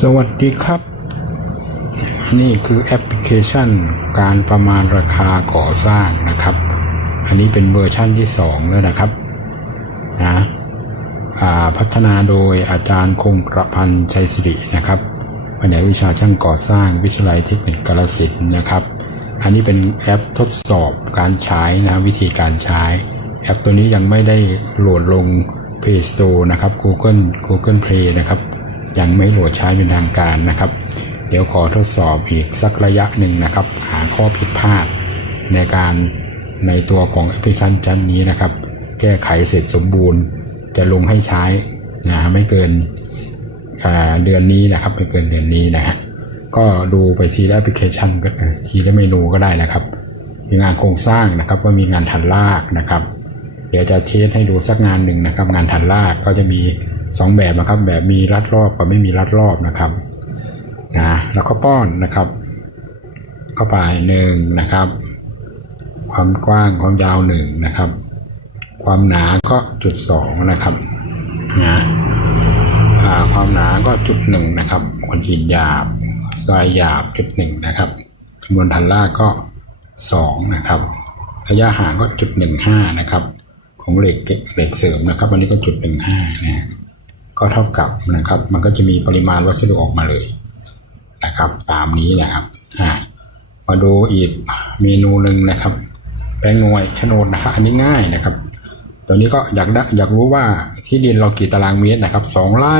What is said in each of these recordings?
สวัสดีครับ นี่คือแอปพลิเคชันการประมาณราคาก่อสร้างนะครับ อันนี้เป็นเวอร์ชั่นที่ 2 แล้วนะครับนะอ่าพัฒนาโดยอาจารย์คงกระพันชัยศิรินะครับแผนกวิชาช่างก่อสร้างวิทยาลัยเทคนิคกาฬสินนะครับ อันนี้เป็นแอปทดสอบการใช้นะวิธีการใช้ แอปตัวนี้ยังไม่ได้โหลดลง Play Store นะครับ Google Google Play นะครับ ยังไม่โหลดใช้เป็นทางการนะครับ เดี๋ยวขอทดสอบอีกสักระยะหนึ่งนะครับ หาข้อผิดพลาดในการในตัวของแอปพลิเคชันจันนี้นะครับ แก้ไขเสร็จสมบูรณ์ จะลงให้ใช้นะไม่เกินเดือนนี้นะครับ ไม่เกินเดือนนี้นะฮะก็ดูไปทีละแอปพลิเคชันก็ทีละเมนูก็ได้นะครับ มีงานโครงสร้างนะครับว่ามีงานทันลากนะครับ เดี๋ยวจะเทสให้ดูสักงานหนึ่งนะครับ งานทันลากก็จะมี สองแบบนะครับ แบบมีรัดรอบกับไม่มีรัดรอบนะครับนะแล้วก็ป้อนนะครับ เข้าไปหนึ่งนะครับ ความกว้างความยาวหนึ่งนะครับ ความหนาก็จุดสองนะครับนะความหนาก็จุดหนึ่งนะครับคอนกรีตหยาบทรายหยาบจุดหนึ่งนะครับจำนวนทันลาก็สองนะครับระยะห่างก็จุดหนึ่งห้านะครับ ของเหล็กเหล็กเสริมนะครับ อันนี้ก็จุดหนึ่งห้า ก็เท่ากับนะครับ มันก็จะมีปริมาณวัสดุออกมาเลยนะครับ ตามนี้นะครับอ่ามาดูอีกเมนูหนึ่งนะครับแปลงหน่วยโฉนดนะครับอันนี้ง่ายนะครับ ตัวนี้ก็อยากได้อยากรู้ว่าที่ดินเรากี่ตารางเมตรนะครับสองไร่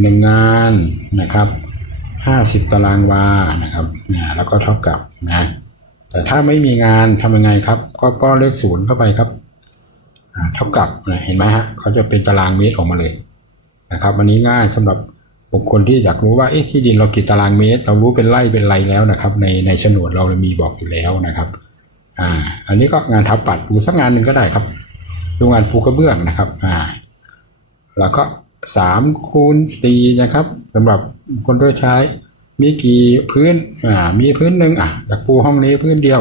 หนึ่งงานนะครับห้าสิบตารางวานะครับอ่าแล้วก็เท่ากับนะแต่ถ้าไม่มีงานทำยังไงครับ ก็ก็เลขศูนย์เข้าไปครับ เท่ากับเห็นไหมฮะเขาจะเป็นตารางเมตรออกมาเลยนะครับอันนี้ง่ายสำหรับบุคคลที่อยากรู้ว่าเอ๊ะที่ดินเรากี่ตารางเมตร เรารู้เป็นไร่เป็นไรแล้วนะครับ ในในโฉนดเรามีบอกอยู่แล้วนะครับอ่าอันนี้ก็งานทับปัดดูสักงานหนึ่งก็ได้ครับดูงานปูกระเบื้องนะครับอ่าแล้วก็สามคูณสี่นะครับสำหรับคนด้วยใช้มีกี่พื้นอ่ามีพื้นหนึ่งอะอยากปูห้องนี้พื้นเดียว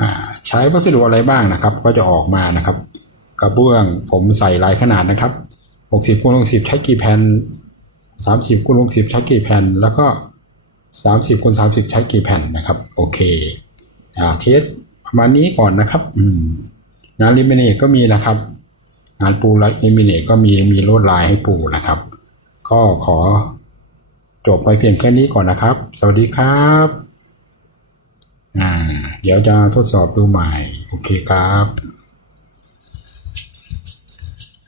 อ่าใช้วัสดุอะไรบ้างนะครับ ก็จะออกมานะครับ กระเบื้องผมใส่หลายขนาดนะครับหกสิบคูณหกสิบใช้กี่แผ่นสามสิบคูณหกสิบใช้กี่แผ่น แล้วก็สามสิบคูณสามสิบใช้กี่แผ่นนะครับ โอเคอ่าเทสประมาณนี้ก่อนนะครับอืมงานลิมิเนตก็มีนะครับ งานปูลิมิเนตก็มีมีลวดลายให้ปูนะครับ ก็ขอจบไปเพียงแค่นี้ก่อนนะครับ สวัสดีครับอ่าเดี๋ยวจะทดสอบดูใหม่ โอเคครับ